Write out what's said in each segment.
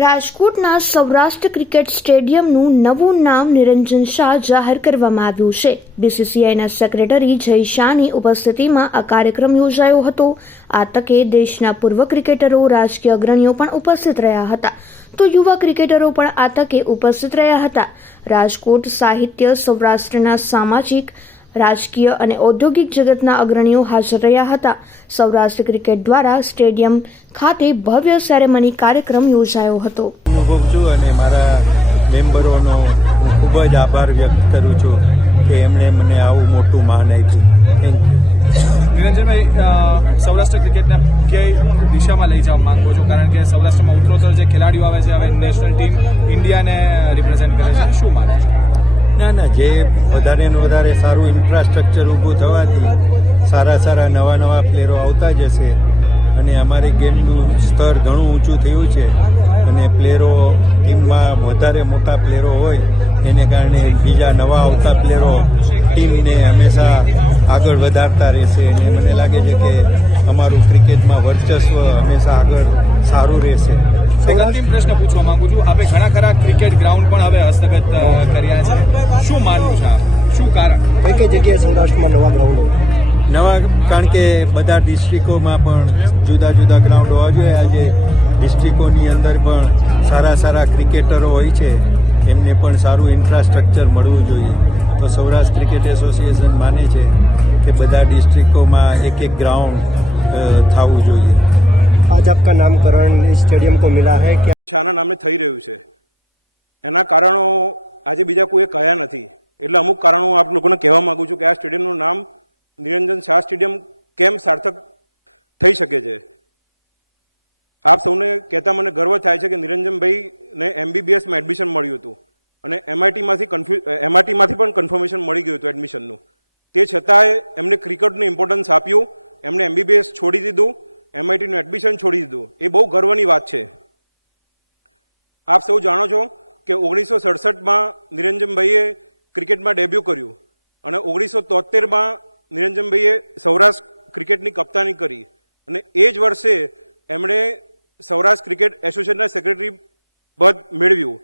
રાજકોટના સૌરાષ્ટ્ર ક્રિકેટ સ્ટેડિયમનું નવું નામ નિરંજન શાહ જાહેર કરવામાં આવ્યું છે. બીસીસીઆઈના સેક્રેટરી જય શાહની ઉપસ્થિતિમાં આ કાર્યક્રમ યોજાયો હતો. આ તકે દેશના પૂર્વ ક્રિકેટરો, રાજકીય અગ્રણીઓ પણ ઉપસ્થિત રહ્યા હતા. તો યુવા ક્રિકેટરો પણ આ તકે ઉપસ્થિત રહ્યા હતા. રાજકોટ સાહિત્ય સૌરાષ્ટ્રના સામાજિક રાજકીય અને ઔદ્યોગિક જગતના અગ્રણીઓ હાજર રહ્યા હતા. સૌરાષ્ટ્ર ક્રિકેટ દ્વારા સ્ટેડિયમ ખાતે ભવ્ય સેરેમની કાર્યક્રમ યોજાયો હતો. અનુભવ છું અને મારા મેમ્બરોનો હું ખૂબ જ આભાર વ્યક્ત કરું છું કે એમણે મને આવું મોટું માન આપ્યું. થેન્ક યુ નિરંજનભાઈ સૌરાષ્ટ્ર ક્રિકેટને કઈ દિશામાં લઈ જવા માંગો છો? કારણ કે સૌરાષ્ટ્રમાં ઉત્તરોત્તર જે ખેલાડીઓ આવે છે હવે નેશનલ ટીમ ઇન્ડિયાને રિપ્રેઝેન્ટ કરે છે. શું માનો છો? ના ના જે વધારે ને વધારે સારું ઇન્ફ્રાસ્ટ્રક્ચર ઊભું થવાથી સારા સારા નવા નવા પ્લેયરો આવતા જશે અને અમારી ગેમનું સ્તર ઘણું ઊંચું થયું છે અને પ્લેયરો ટીમમાં વધારે મોટા પ્લેયરો હોય એને કારણે બીજા નવા આવતા પ્લેયરો ટીમને હંમેશા આગળ વધારતા રહેશે અને મને લાગે છે કે અમારું ક્રિકેટમાં વર્ચસ્વ હંમેશા આગળ સારું રહેશે. એક અંતિમ પ્રશ્ન પૂછવા માંગુ છું. આપણે ઘણા ખરા ક્રિકેટ ગ્રાઉન્ડ પણ હવે હસ્તગત કર્યા છે. શું માનવું છે આ શું કારણ? કઈ કઈ જગ્યાએ સૌરાષ્ટ્રમાં નવા ગ્રાઉન્ડો નવા કારણ કે બધા ડિસ્ટ્રિક્ટોમાં પણ જુદા જુદા ગ્રાઉન્ડ હોવા જોઈએ. આજે ડિસ્ટ્રિક્ટોની અંદર પણ સારા સારા ક્રિકેટરો હોય છે. એમને પણ સારું ઇન્ફ્રાસ્ટ્રક્ચર મળવું જોઈએ. તો સૌરાષ્ટ્ર ક્રિકેટ એસોસિએશન માને છે કે બધા ડિસ્ટ્રિક્ટોમાં એક એક ગ્રાઉન્ડ થવું જોઈએ. આજ આપકા નામકરણ સ્ટેડિયમ કો મિલા હે? કે શાના નામે થઈ રહ્યું છે. એના કારણો આજે બીજા કોઈએ કહ્યા નથી. એટલે અમુક કારણો હું આપ લોકોને કહેવા માંગુ છું કે આ સ્ટેડિયમનું નામ નિરંજન શાહ સ્ટેડિયમ કેમ સાર્થક થઈ શકે છે? આપ સૌને કહેતા મને ગર્વ થાય છે કે નિરંજનભાઈને એમબીબીએસમાં એડમિશન મળ્યું હતું. અને એમઆઈટીમાંથી કન્ફ્યુ એમઆઈટીમાંથી પણ કન્ફર્મેશન મળી ગયું હતું એડમિશનનું. તે છતાંય એમને ક્રિકેટનું ઇમ્પોર્ટન્સ આપ્યું. એમણે એમબીબીએસ છોડી દીધું એમઆઈટીનું એડમિશન છોડી દીધું. એ બહુ ગર્વની વાત છે. આપ સૌ જાણો છો કે ઓગણીસો સડસઠમાં નિરંજનભાઈએ ક્રિકેટમાં ડેબ્યુ કર્યું અને ઓગણીસો તોતેરમાં નિરંજનભાઈએ સૌરાષ્ટ્ર ક્રિકેટની કપ્તાની કરી. અને એ જ વર્ષે એમણે સૌરાષ્ટ્ર ક્રિકેટ એસોસિએશનના સેક્રેટરી પદ મેળવ્યું.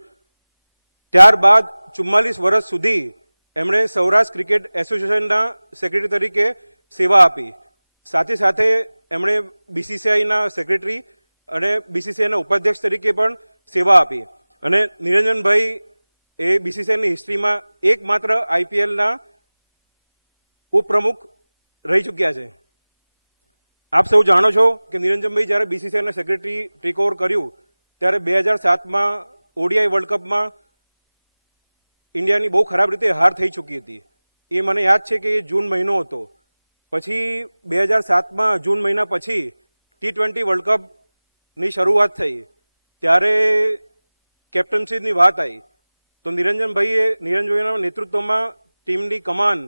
ત્યારબાદ ચુમ્માલીસ વર્ષ સુધી એમણે સૌરાષ્ટ્ર ક્રિકેટ એસોસિએશનના સેક્રેટરી તરીકે સેવા આપી. સાથે સાથે એમણે બીસીસીઆઈના સેક્રેટરી અને બીસીસીઆઈના ઉપાધ્યક્ષ તરીકે પણ સેવા આપી. અને નિરંજનભાઈ એ બીસીસીઆઈની હિસ્ટ્રીમાં એકમાત્ર આઈપીએલના ઉપપ્રમુખ રહી ચૂક્યા છે. આપ સૌ જાણો છો કે નિરંજનભાઈ જ્યારે બીસીસીઆઈના સેક્રેટરી ટેક ઓવર કર્યું, ત્યારે બે હજાર સાતમાં ઓડીઆઈ વર્લ્ડ કપમાં ઇન્ડિયાની બહુ ખરાબ રીતે હાર થઈ ચૂકી હતી. એ મને યાદ છે કે એ જૂન મહિનો હતો. પછી બે હજાર સાતમાં જૂન મહિના પછી ટી ટ્વેન્ટી વર્લ્ડ કપની શરૂઆત થઈ. ત્યારે કેપ્ટનશીપની વાત આવી તો નિરંજનભાઈએ, નિરંજનભાઈના નેતૃત્વમાં ટીમની કમાન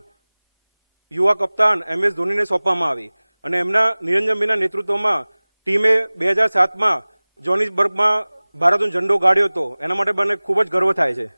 યુવા કપ્તાન એમ એસ ધોનીને સોંપવામાં આવી. અને એમના, નિરંજનભાઈના નેતૃત્વમાં ટીમે બે હજાર સાતમાં જોનિસબર્ગમાં ભારતનો ઝંડો ગાળ્યો હતો. એના માટે મને ખૂબ જ ગર્વ થાય છે.